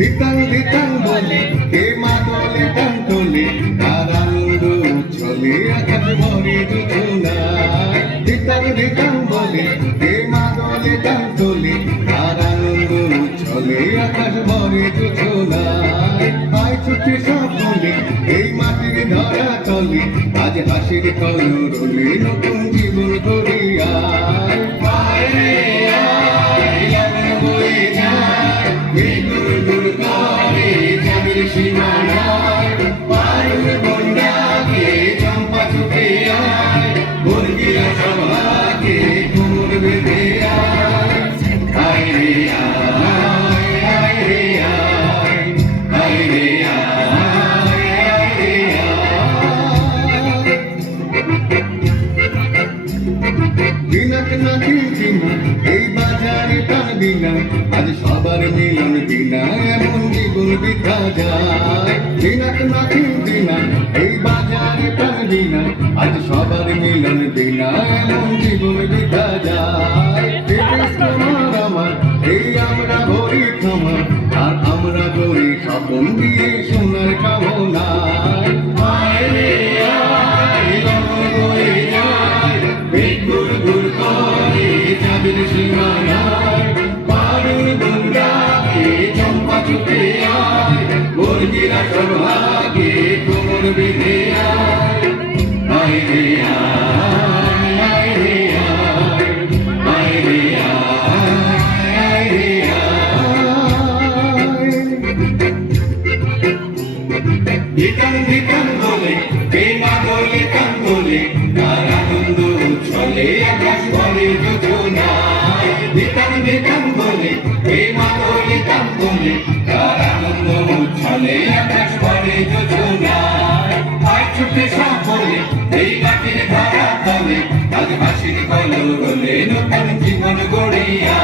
দিতাং দিতাং বলে কে মাদলে টান তোলে আর আনন্দ চলে আকাশ ভরে দুজনায়। দিতাং দিতাং বলে কে মাদলে টান তোলে আর আনন্দ চলে আকাশ ভরে দুজনায়। আয় ছুটে সকলে এই মাটির ধরা তলে আজ হাসির কলরলে নতুন জীবন গড়িয়ায়। আয় রে আয় লগন বয়ে যায় বেগুন গুড় করে চাঁদের সীমানায়। পারুল বন্যাকে চম্পা ছুটে আয় বর্গিরা সভাকে কোমর বেঁধে আয়। আয় রে আয় আয় রে আয় আয় রে আয় আয় রে আয়। দিনাক নাকি দিনা এই বাজারে টানবি না আজ সবার মিলন বিনা এমন জীবন বৃথা যায়। দিনাক নাকি দিনা এই বাজারে টানবি না আজ সবার মিলন বিনা এমন জীবন বৃথা যায়। তোমার আমার এই আমরা ভরি ক্ষমা আর আমরা ভরি স্বপন দিয়ে সোনার কামনায়। আয় রে আয় লগন বয়ে যায় বেগুন গুড় করে চাঁদের সীমানায়। পারুল বন্যাকে চম্পা ছুটে আয় বর্গিরা সভাকে কোমর বেঁধে আয়। আয় রে আয় আয় রে আয় আয় রে আয় আয় রে আয়। দিতাং দিতাং বলে কে মাদলে টান তোলে আর আনন্দ চলে আকাশ ভরে যোজনায়। দিতাং দিতাং বলে কে মাদলে টান তোলে আর আনন্দ চলে আকাশ ভরে যোজনায়। আয় ছুটে সকলে এই মাটির ধরা তলে আজ হাসির কলরলে নতুন জীবন গড়িয়া।